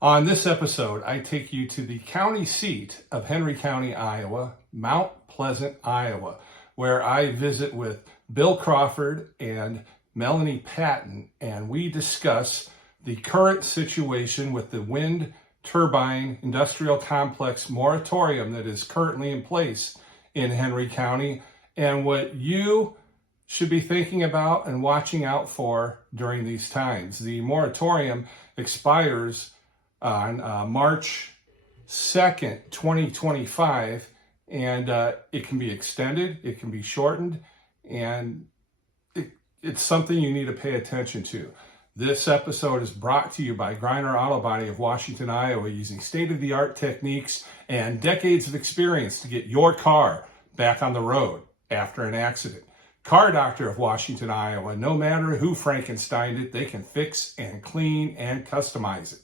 On this episode, I take you to the county seat of Henry County, Iowa, Mount Pleasant, Iowa, where I visit with Bill Crawford and Melanie Patton, and we discuss the current situation with the wind turbine industrial complex moratorium that is currently in place in Henry County, and what you should be thinking about and watching out for during these times. The moratorium expires on March 2nd, 2025, and it can be extended, it can be shortened, and it's something you need to pay attention to. This episode is brought to you by Griner Auto Body of Washington, Iowa, using state-of-the-art techniques and decades of experience to get your car back on the road after an accident. Car Doctor of Washington, Iowa, no matter who Frankensteined it, they can fix and clean and customize it.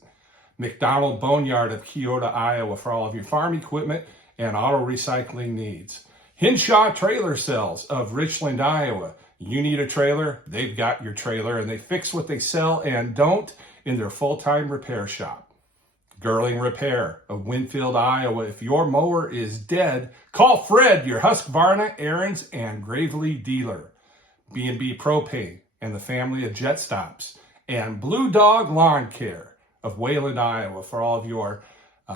McDonald Boneyard of Keota, Iowa, for all of your farm equipment and auto recycling needs. Hinshaw Trailer Sales of Richland, Iowa. You need a trailer, they've got your trailer, and they fix what they sell and don't in their full-time repair shop. Girling Repair of Winfield, Iowa. If your mower is dead, call Fred, your Husqvarna, Aaron's, and Gravely dealer. B&B Propane and the family of Jet Stops. And Blue Dog Lawn Care of Wayland, Iowa, for all of your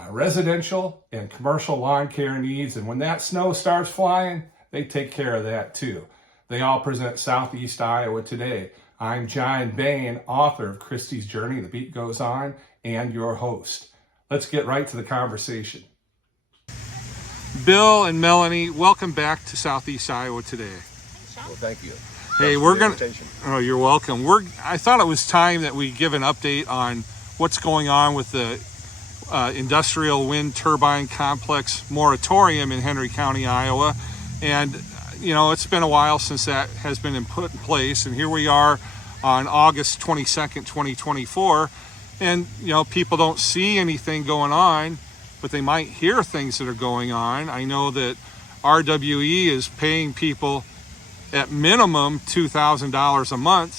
residential and commercial lawn care needs. And when that snow starts flying, they take care of that too. They all present Southeast Iowa today. I'm John Bain, author of Christie's Journey, The Beat Goes On, and your host. Let's get right to the conversation. Bill and Melanie, welcome back to Southeast Iowa today. Well, thank you. Hey, you're welcome. I thought it was time that we give an update on what's going on with the industrial wind turbine complex moratorium in Henry County, Iowa. And, you know, it's been a while since that has been put in place. And here we are on August 22nd, 2024. And, you know, people don't see anything going on, but they might hear things that are going on. I know that RWE is paying people at minimum $2,000 a month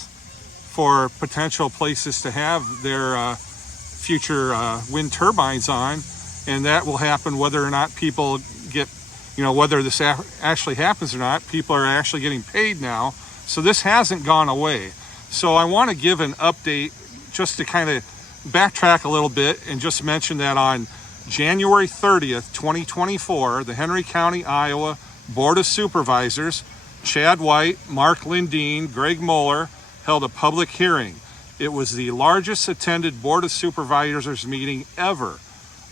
for potential places to have their future wind turbines on, and that will happen whether or not people get, you know, whether this actually happens or not. People are actually getting paid now, so this hasn't gone away. So I want to give an update just to kind of backtrack a little bit and just mention that on January 30th, 2024, the Henry County, Iowa Board of Supervisors, Chad White, Mark Lindeen, Greg Moeller, held a public hearing. It was the largest attended Board of Supervisors meeting ever.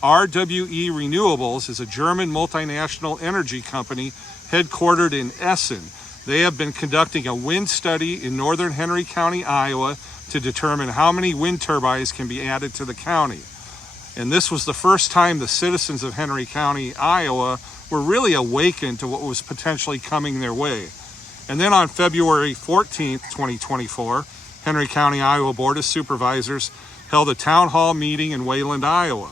RWE Renewables is a German multinational energy company headquartered in Essen. They have been conducting a wind study in northern Henry County, Iowa, to determine how many wind turbines can be added to the county. And this was the first time the citizens of Henry County, Iowa, were really awakened to what was potentially coming their way. And then on February 14th, 2024, Henry County, Iowa Board of Supervisors held a town hall meeting in Wayland, Iowa.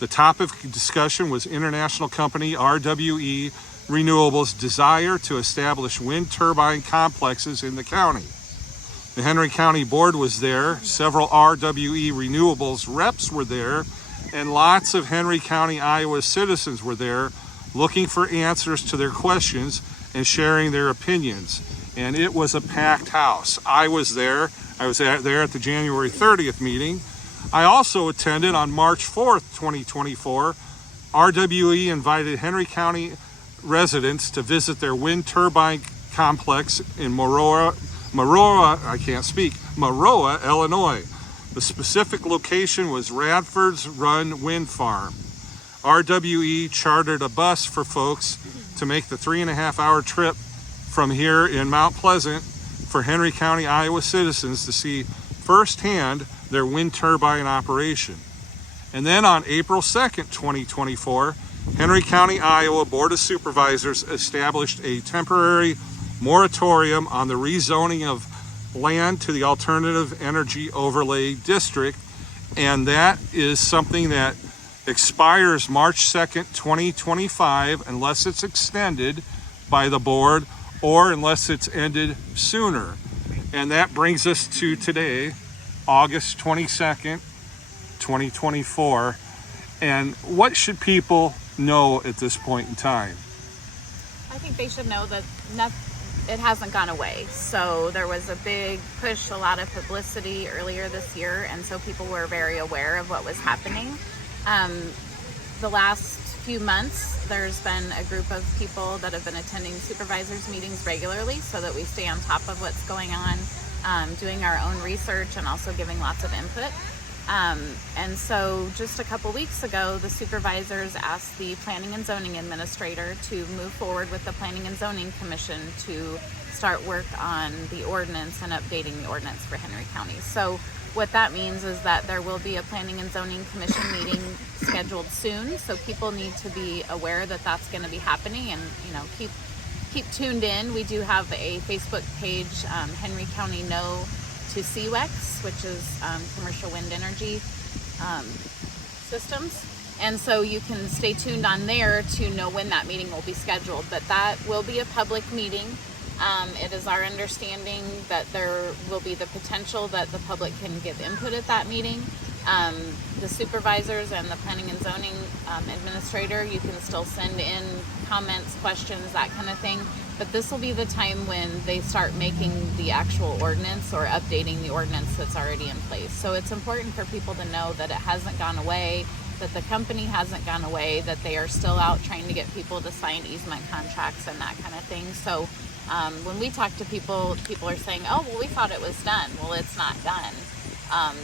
The topic of discussion was international company RWE Renewables' desire to establish wind turbine complexes in the county. The Henry County Board was there, several RWE Renewables reps were there, and lots of Henry County, Iowa citizens were there looking for answers to their questions and sharing their opinions. And it was a packed house. I was there. I was there at the January 30th meeting. I also attended on March 4th, 2024. RWE invited Henry County residents to visit their wind turbine complex in Maroa, Illinois. The specific location was Radford's Run Wind Farm. RWE chartered a bus for folks to make the 3.5-hour trip from here in Mount Pleasant for Henry County, Iowa citizens to see firsthand their wind turbine operation. And then on April 2nd, 2024, Henry County, Iowa Board of Supervisors established a temporary moratorium on the rezoning of land to the Alternative Energy Overlay District. And that is something that expires March 2nd, 2025, unless it's extended by the board or unless it's ended sooner. And that brings us to today, August 22nd, 2024. And what should people know at this point in time? I think they should know that it hasn't gone away. So there was a big push, a lot of publicity earlier this year, and so people were very aware of what was happening. The last few months, there's been a group of people that have been attending supervisors meetings regularly so that we stay on top of what's going on, doing our own research and also giving lots of input. And so just a couple weeks ago, the supervisors asked the Planning and Zoning Administrator to move forward with the Planning and Zoning Commission to start work on the ordinance and updating the ordinance for Henry County. So what that means is that there will be a Planning and Zoning Commission meeting scheduled soon. So people need to be aware that that's going to be happening, and keep tuned in. We do have a Facebook page, Henry County No to CWEX, which is commercial wind energy systems. And so you can stay tuned on there to know when that meeting will be scheduled. But that will be a public meeting. It is our understanding that there will be the potential that the public can give input at that meeting. The supervisors and the Planning and Zoning Administrator, you can still send in comments, questions, that kind of thing. But this will be the time when they start making the actual ordinance or updating the ordinance that's already in place. So it's important for people to know that it hasn't gone away, that the company hasn't gone away, that they are still out trying to get people to sign easement contracts and that kind of thing. So when we talk to people, people are saying, oh, well, we thought it was done. Well, it's not done.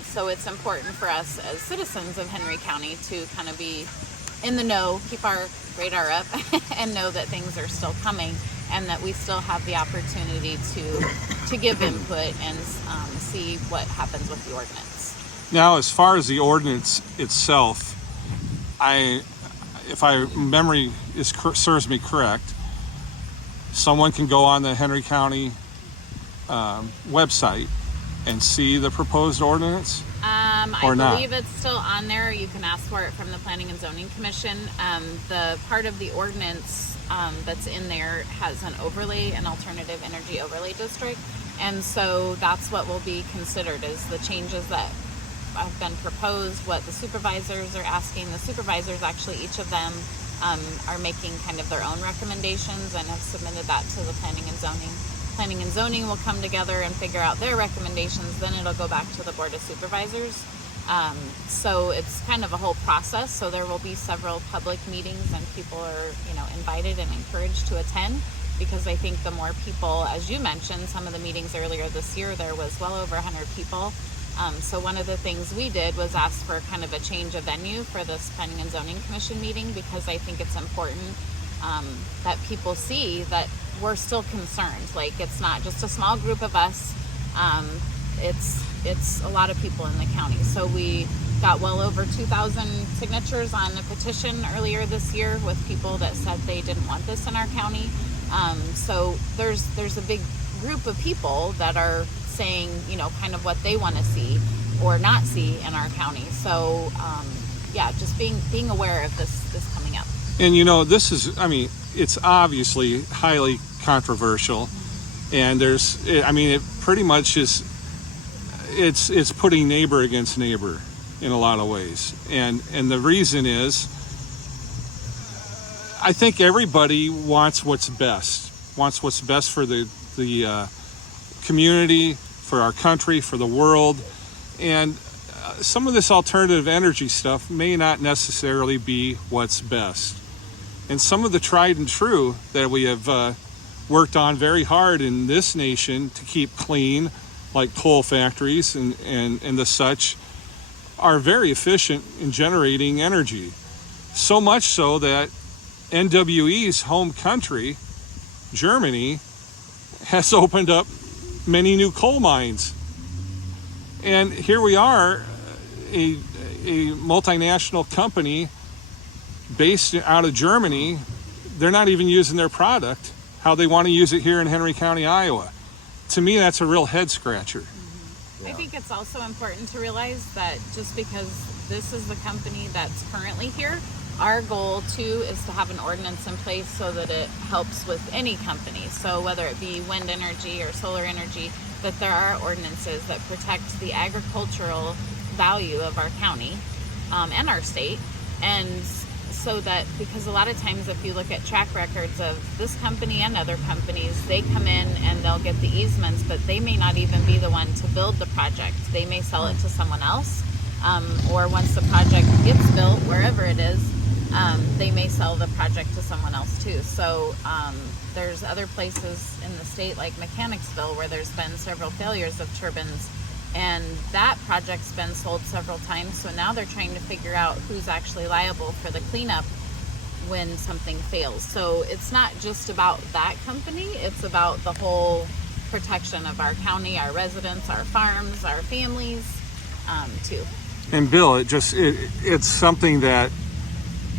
So it's important for us as citizens of Henry County to kind of be in the know, keep our radar up, and know that things are still coming, and that we still have the opportunity to give input and see what happens with the ordinance. Now, as far as the ordinance itself, if my memory serves me correct, someone can go on the Henry County website and see the proposed ordinance? I believe it's still on there. You can ask for it from the Planning and Zoning Commission. The part of the ordinance that's in there has an overlay, an alternative energy overlay district. And so that's what will be considered is the changes that have been proposed, what the supervisors are asking. The supervisors, actually, each of them are making kind of their own recommendations and have submitted that to the Planning and Zoning. Planning and Zoning will come together and figure out their recommendations. Then it'll go back to the Board of Supervisors. So it's kind of a whole process. So there will be several public meetings, and people are, invited and encouraged to attend, because I think the more people, as you mentioned, some of the meetings earlier this year, there was well over 100 people. So one of the things we did was ask for kind of a change of venue for this Planning and Zoning Commission meeting, because I think it's important that people see that we're still concerned. Like, it's not just a small group of us. It's a lot of people in the county. So we got well over 2,000 signatures on a petition earlier this year with people that said they didn't want this in our county. So there's a big group of people that are saying, kind of what they want to see or not see in our county. So just being aware of this coming up. And this is, it's obviously highly controversial, and it pretty much is, it's putting neighbor against neighbor in a lot of ways. And the reason is, I think everybody wants what's best for the community, for our country, for the world. And some of this alternative energy stuff may not necessarily be what's best. And some of the tried and true that we have worked on very hard in this nation to keep clean, like coal factories and the such, are very efficient in generating energy. So much so that NWE's home country, Germany, has opened up many new coal mines. And here we are, a multinational company based out of Germany. They're not even using their product how they want to use it here in Henry County, Iowa. To me, that's a real head scratcher. I think it's also important to realize that just because this is the company that's currently here, our goal too is to have an ordinance in place so that it helps with any company. So whether it be wind energy or solar energy, that there are ordinances that protect the agricultural value of our county and our state. And so that, because a lot of times if you look at track records of this company and other companies, they come in and they'll get the easements, but they may not even be the one to build the project. They may sell it to someone else, or once the project gets built, wherever it is, they may sell the project to someone else too. So there's other places in the state like Mechanicsville where there's been several failures of turbines, and that project's been sold several times. So now they're trying to figure out who's actually liable for the cleanup when something fails. So it's not just about that company, it's about the whole protection of our county, our residents, our farms, our families, too. And Bill, it's something that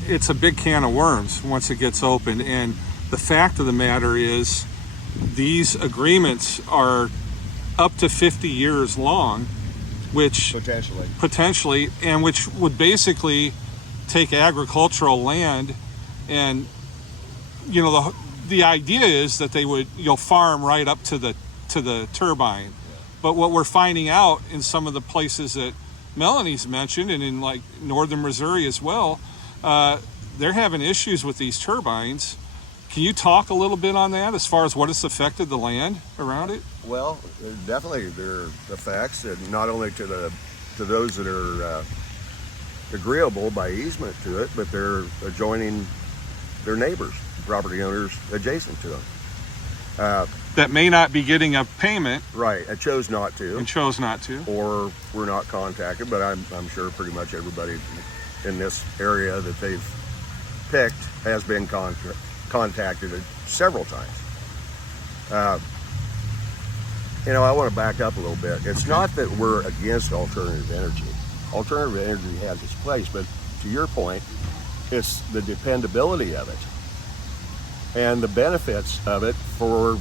it's a big can of worms once it gets opened. And the fact of the matter is these agreements are up to 50 years long, which potentially, and which would basically take agricultural land, and the idea is that you'll farm right up to the turbine. Yeah. But what we're finding out in some of the places that Melanie's mentioned, and in like northern Missouri as well, they're having issues with these turbines. Can you talk a little bit on that as far as what has affected the land around it? Well, definitely there are effects, and not only to those that are agreeable by easement to it, but they're adjoining their neighbors, property owners adjacent to them. That may not be getting a payment. Right, and chose not to. Or were not contacted, but I'm sure pretty much everybody in this area that they've picked has been contacted several times. I want to back up a little bit. It's not that we're against alternative energy. Alternative energy has its place, but to your point, it's the dependability of it and the benefits of it for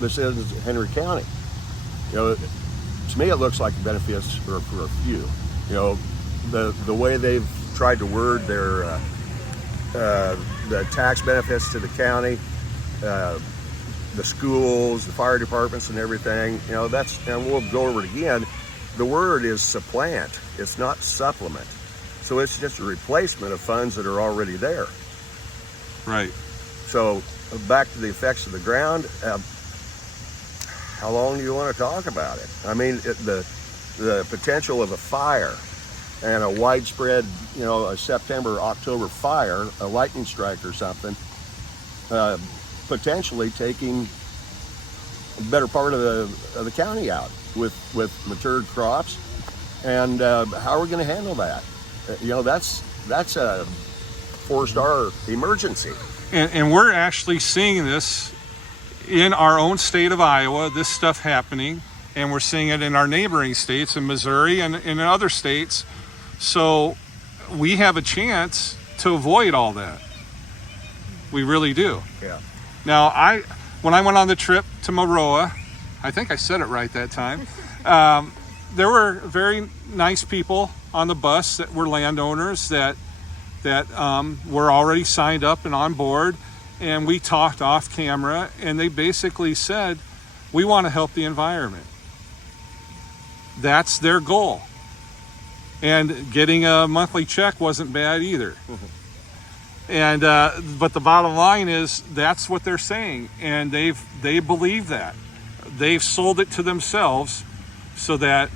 the citizens of Henry County. To me, it looks like the benefits are for a few. The way they've tried to word their the tax benefits to the county, the schools, the fire departments, and everything. And we'll go over it again. The word is supplant. It's not supplement. So it's just a replacement of funds that are already there. Right. So back to the effects of the ground. How long do you want to talk about it? I mean, the potential of a fire and a widespread, a September, October fire, a lightning strike or something, potentially taking a better part of the county out with matured crops. And how are we going to handle that? That's a 4-star emergency. And we're actually seeing this in our own state of Iowa, this stuff happening, and we're seeing it in our neighboring states, in Missouri and in other states. So we have a chance to avoid all that. We really do. Yeah. Now, when I went on the trip to Maroa, I think I said it right that time, there were very nice people on the bus that were landowners that were already signed up and on board, and we talked off camera, and they basically said, we want to help the environment. That's their goal. And getting a monthly check wasn't bad either. And but the bottom line is that's what they're saying, and they believe that. They've sold it to themselves so that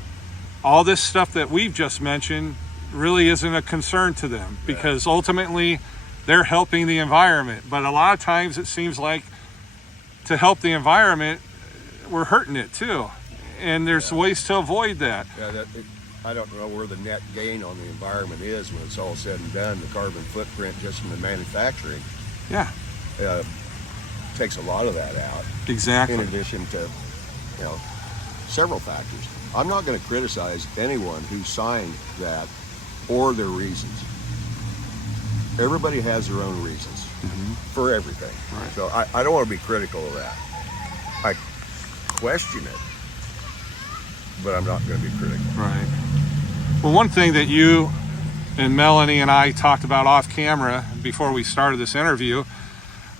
all this stuff that we've just mentioned really isn't a concern to them, because ultimately they're helping the environment. But a lot of times it seems like to help the environment, we're hurting it too. And there's ways to avoid that. I don't know where the net gain on the environment is when it's all said and done. The carbon footprint just from the manufacturing takes a lot of that out. Exactly. In addition to several factors. I'm not going to criticize anyone who signed that or their reasons. Everybody has their own reasons for everything. Right. So I don't want to be critical of that. I question it, but I'm not going to be critical. Right. Well, one thing that you and Melanie and I talked about off camera before we started this interview,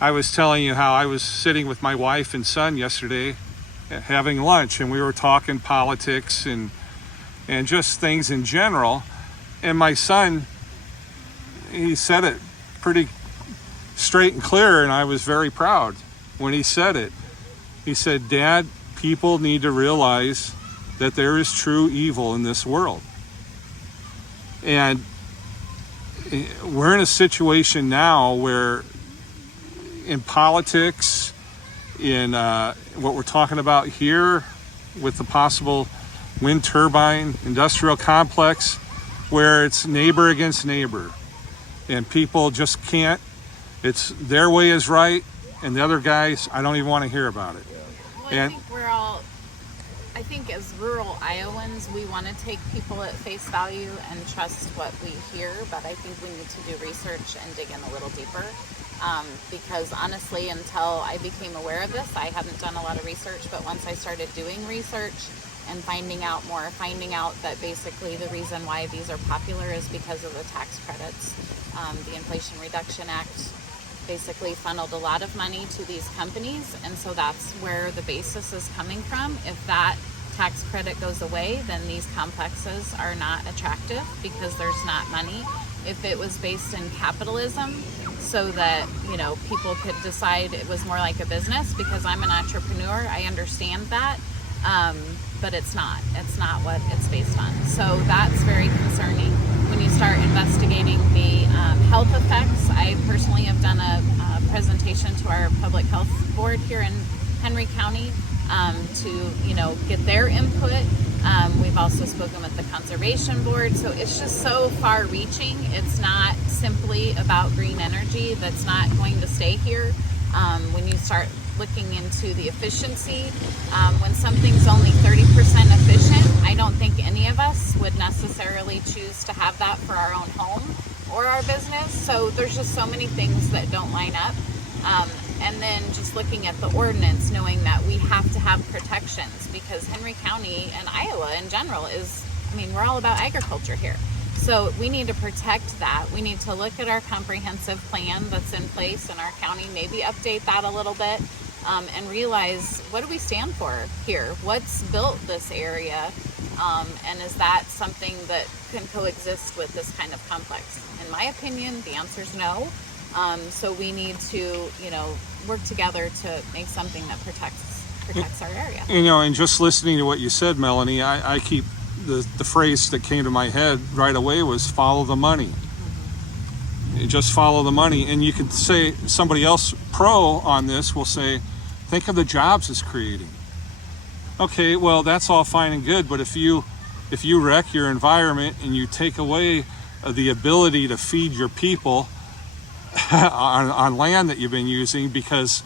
I was telling you how I was sitting with my wife and son yesterday having lunch, and we were talking politics and just things in general. And my son he said it pretty straight and clear, and I was very proud when he said it. He said, Dad, people need to realize that there is true evil in this world. And we're in a situation now where in politics, in what we're talking about here with the possible wind turbine industrial complex, where it's neighbor against neighbor, and people just can't, it's their way is right, and the other guys, I don't even want to hear about it. Well, I think as rural Iowans, we want to take people at face value and trust what we hear, but I think we need to do research and dig in a little deeper. Because honestly, until I became aware of this, I hadn't done a lot of research, but once I started doing research and finding out that basically the reason why these are popular is because of the tax credits. The Inflation Reduction Act basically funneled a lot of money to these companies, and so that's where the basis is coming from. If that tax credit goes away, then these complexes are not attractive because there's not money. If it was based in capitalism, so that, you know, people could decide it was more like a business, because I'm an entrepreneur, I understand that, but it's not what it's based on. So that's very concerning when you start investigating the health effects. I personally have done a presentation to our public health board here in Henry County to, you know, get their input. We've also spoken with the conservation board, so it's just so far reaching. It's not simply about green energy that's not going to stay here. When you start looking into the efficiency, when something's only 30% efficient, I don't think any of us would necessarily choose to have that for our own home or our business. So there's just so many things that don't line up. And then just looking at the ordinance, knowing that we have to have protections, because Henry County and Iowa in general is, I mean, we're all about agriculture here. So we need to protect that. We need to look at our comprehensive plan that's in place in our county, maybe update that a little bit, and realize, what do we stand for here? What's built this area? And is that something that can coexist with this kind of complex? In my opinion, the answer is no. So we need to, you know, work together to make something that protects our area. You know, and just listening to what you said, Melanie, I keep the phrase that came to my head right away was follow the money. Mm-hmm. Just follow the money. And you could say, somebody else pro on this will say, think of the jobs it's creating. Okay, well, that's all fine and good, but if you wreck your environment and you take away the ability to feed your people on land that you've been using because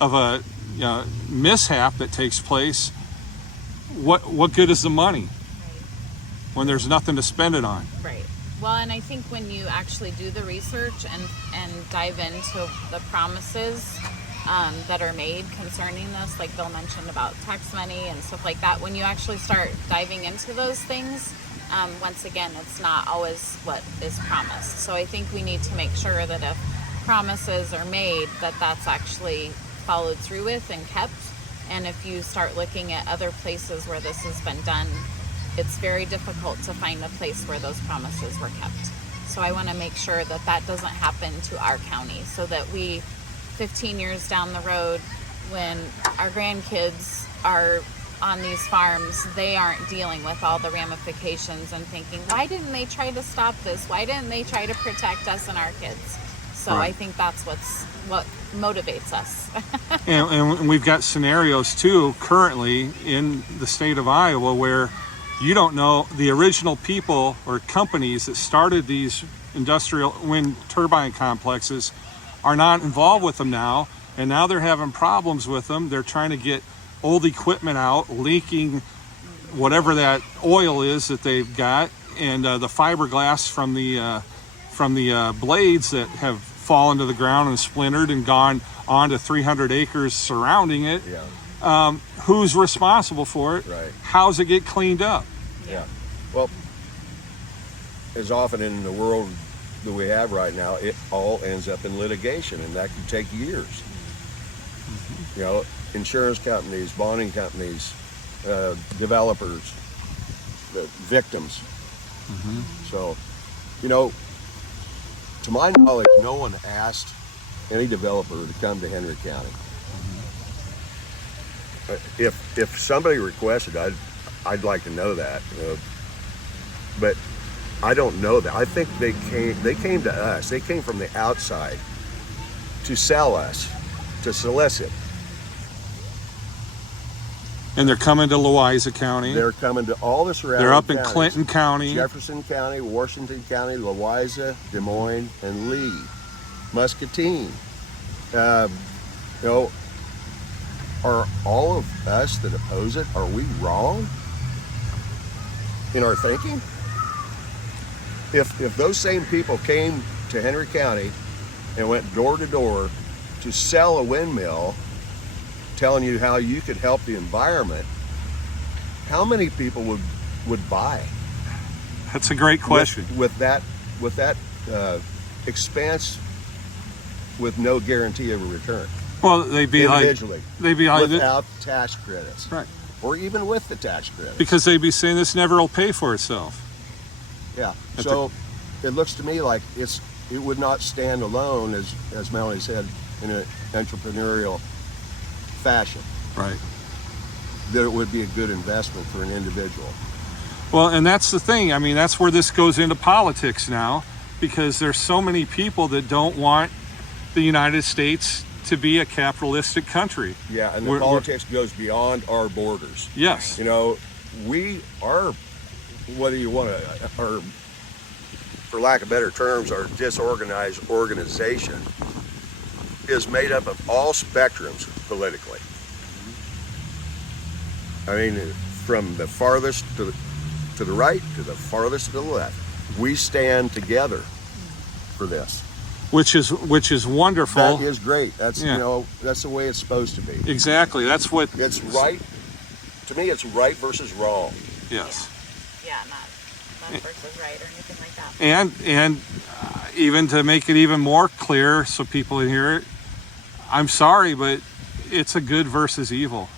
of a mishap that takes place, what good is the money when there's nothing to spend it on? Right. Well, and I think when you actually do the research and dive into the promises that are made concerning this, like Bill mentioned about tax money and stuff like that, when you actually start diving into those things, once again, it's not always what is promised. So I think we need to make sure that if promises are made, that that's actually followed through with and kept. And if you start looking at other places where this has been done, it's very difficult to find a place where those promises were kept. So I want to make sure that that doesn't happen to our county, so that we, 15 years down the road, when our grandkids are on these farms, they aren't dealing with all the ramifications and thinking, why didn't they try to stop this? Why didn't they try to protect us and our kids? So right. I think that's what motivates us. and we've got scenarios too currently in the state of Iowa where you don't know the original people or companies that started these industrial wind turbine complexes are not involved with them now, and now they're having problems with them. They're trying to get old equipment out, leaking whatever that oil is that they've got, and the fiberglass from the blades that have fallen to the ground and splintered and gone on to 300 acres surrounding it. Yeah. Who's responsible for it? Right. How's it get cleaned up? Yeah. Well, as often in the world that we have right now, it all ends up in litigation, and that can take years. Mm-hmm. You know, insurance companies, bonding companies, developers, the victims. Mm-hmm. So, you know, to my knowledge, no one asked any developer to come to Henry County. If somebody requested, I'd like to know that. But I don't know that. I think they came to us. They came from the outside to sell us, to solicit. And they're coming to Louisa County. They're coming to all the surrounding They're up counties. in Clinton County. Jefferson County, Washington County, Louisa, Des Moines, and Lee. Muscatine. Are all of us that oppose it, are we wrong in our thinking? If those same people came to Henry County and went door to door to sell a windmill, telling you how you could help the environment, how many people would buy? That's a great question. With that expense, with no guarantee of a return. Well, they'd be individually, like without tax credits, right? Or even with the tax credits, Because they'd be saying this never will pay for itself. yeah. So it looks to me like it would not stand alone, as Melanie said, in an entrepreneurial fashion. Right. That it would be a good investment for an individual. Well, and that's the thing. I mean, that's where this goes into politics now, because there's so many people that don't want the United States to be a capitalistic country. Yeah, and the politics goes beyond our borders. Yes. We are, whether you want to, or for lack of better terms, our disorganized organization is made up of all spectrums politically. I mean, from the farthest to the right to the farthest to the left, we stand together for this. Which is wonderful. That is great. That's that's the way it's supposed to be. Exactly. That's what it's right. To me, it's right versus wrong. Yes. Yeah, not left versus right or anything like that. And even to make it even more clear, so people hear it, I'm sorry, but it's a good versus evil.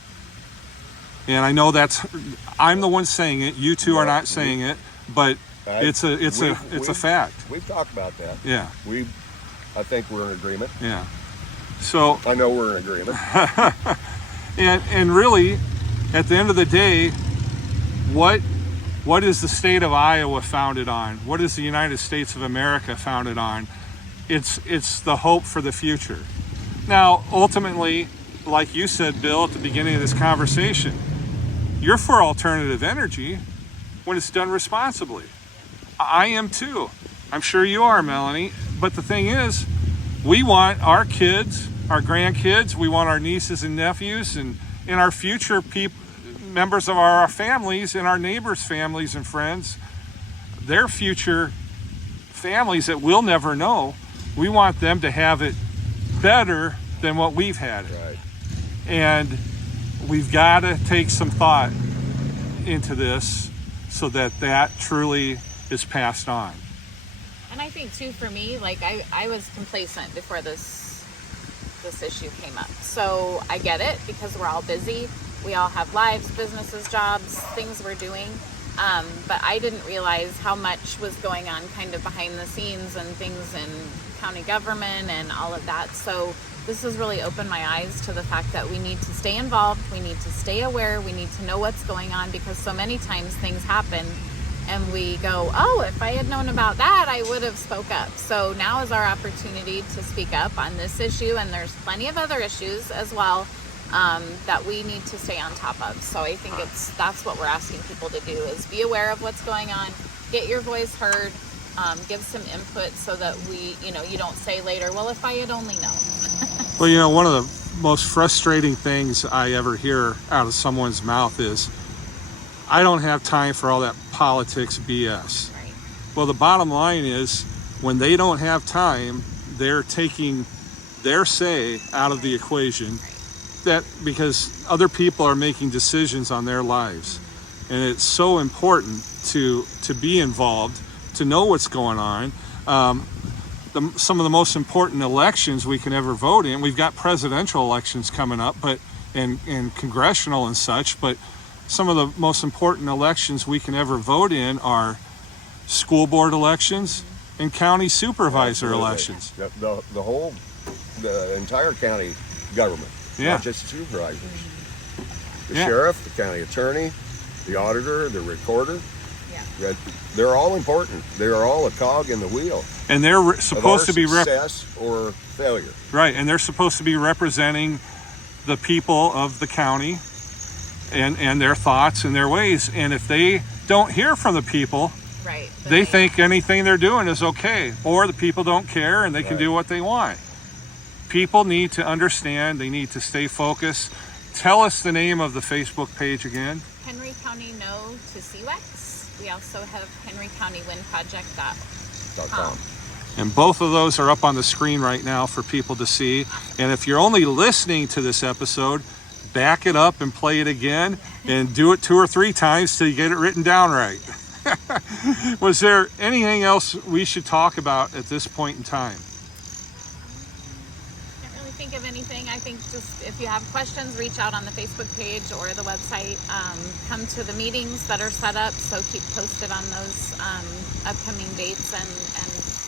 And I know I'm the one saying it. You two are not saying it, but it's a fact. We've talked about that. Yeah. I think we're in agreement. Yeah. So I know we're in agreement. and really, at the end of the day, what is the state of Iowa founded on? What is the United States of America founded on? It's the hope for the future. Now, ultimately, like you said, Bill, at the beginning of this conversation, you're for alternative energy when it's done responsibly. I am too. I'm sure you are, Melanie. But the thing is, we want our kids, our grandkids, we want our nieces and nephews, and our future members of our families and our neighbors' families and friends, their future families that we'll never know, we want them to have it better than what we've had it. Right. And we've got to take some thought into this so that truly is passed on. And I think too, for me, like I was complacent before this issue came up. So I get it, because we're all busy. We all have lives, businesses, jobs, things we're doing. But I didn't realize how much was going on kind of behind the scenes and things in county government and all of that. So this has really opened my eyes to the fact that we need to stay involved, we need to stay aware, we need to know what's going on, because so many times things happen and we go, oh, if I had known about that, I would have spoke up. So now is our opportunity to speak up on this issue, and there's plenty of other issues as well that we need to stay on top of. So I think that's what we're asking people to do, is be aware of what's going on, get your voice heard, give some input, so that you don't say later, well, if I had only known. Well, one of the most frustrating things I ever hear out of someone's mouth is, I don't have time for all that politics BS. Right. Well, the bottom line is, when they don't have time, they're taking their say out of the equation, because other people are making decisions on their lives. And it's so important to be involved, to know what's going on. Some of the most important elections we can ever vote in, we've got presidential elections coming up, and congressional and such, but some of the most important elections we can ever vote in are school board elections and county supervisor Absolutely. elections. The entire county government, Yeah. not just the supervisors. The Yeah. sheriff, the county attorney, the auditor, the recorder. Yeah. They're all important. They are all a cog in the wheel And they're of our supposed to be success or failure. right, and they're supposed to be representing the people of the county and their thoughts and their ways. And if they don't hear from the people, Right. they think anything they're doing is okay, or the people don't care and they can Right. do what they want. People need to understand. They need to stay focused. Tell us the name of the Facebook page again. Henry County No to CWEX. We also have henrycountywindproject.com. And both of those are up on the screen right now for people to see. And if you're only listening to this episode, back it up and play it again and do it 2 or 3 times till you get it written down right. Was there anything else we should talk about at this point in time? Can't really think of anything. I think just if you have questions, reach out on the Facebook page or the website. Come to the meetings that are set up, so keep posted on those upcoming dates and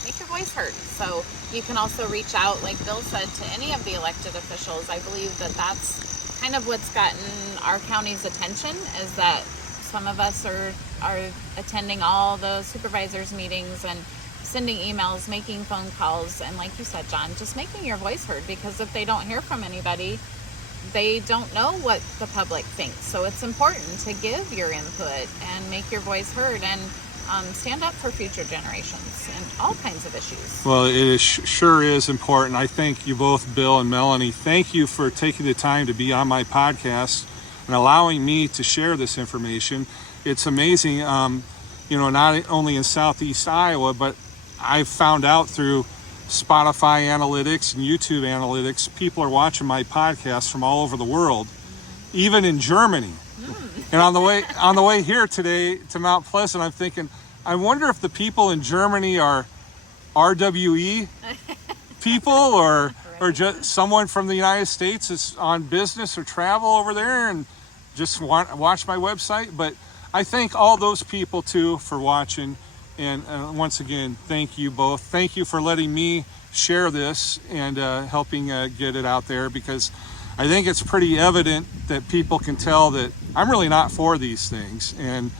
make your voice heard. So you can also reach out, like Bill said, to any of the elected officials. I believe that that's kind of what's gotten our county's attention, is that some of us are attending all the supervisors meetings and sending emails, making phone calls, and like you said, John, just making your voice heard, because if they don't hear from anybody, they don't know what the public thinks. So it's important to give your input and make your voice heard and stand up for future generations and all kinds of issues. Well, it sure is important. I thank you both, Bill and Melanie. Thank you for taking the time to be on my podcast and allowing me to share this information. It's amazing, not only in Southeast Iowa, but I've found out through Spotify analytics and YouTube analytics, people are watching my podcast from all over the world, even in Germany. And on the way here today to Mount Pleasant, I'm thinking, I wonder if the people in Germany are RWE people or just someone from the United States is on business or travel over there and just watch my website. But I thank all those people too for watching. And once again, thank you both. Thank you for letting me share this and helping get it out there, because I think it's pretty evident that people can tell that I'm really not for these things. And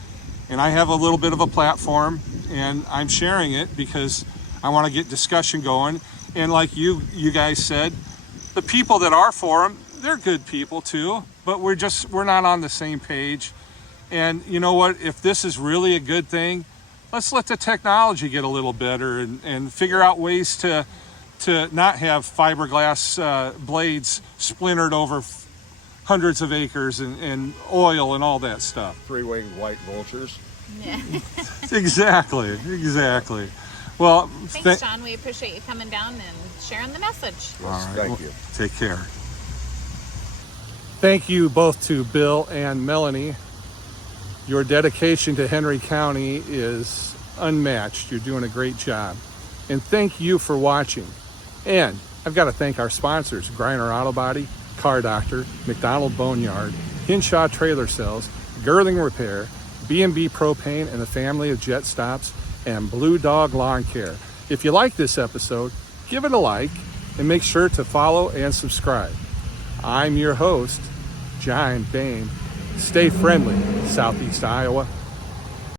I have a little bit of a platform and I'm sharing it because I want to get discussion going. And like you guys said, the people that are for them, they're good people too, but we're not on the same page. And you know what? If this is really a good thing, let's let the technology get a little better and figure out ways to not have fiberglass blades splintered over hundreds of acres and oil and all that stuff. 3-winged white vultures. Yeah. Exactly. Well, Thanks, John. We appreciate you coming down and sharing the message. Yes, all right, thank you. Take care. Thank you both to Bill and Melanie. Your dedication to Henry County is unmatched. You're doing a great job. And thank you for watching. And I've got to thank our sponsors, Griner Auto Body, Car Doctor, McDonald Boneyard, Hinshaw Trailer Sales, Girling Repair, B&B Propane and the family of Jet Stops, and Blue Dog Lawn Care. If you like this episode, give it a like and make sure to follow and subscribe. I'm your host, John Bain. Stay friendly, Southeast Iowa.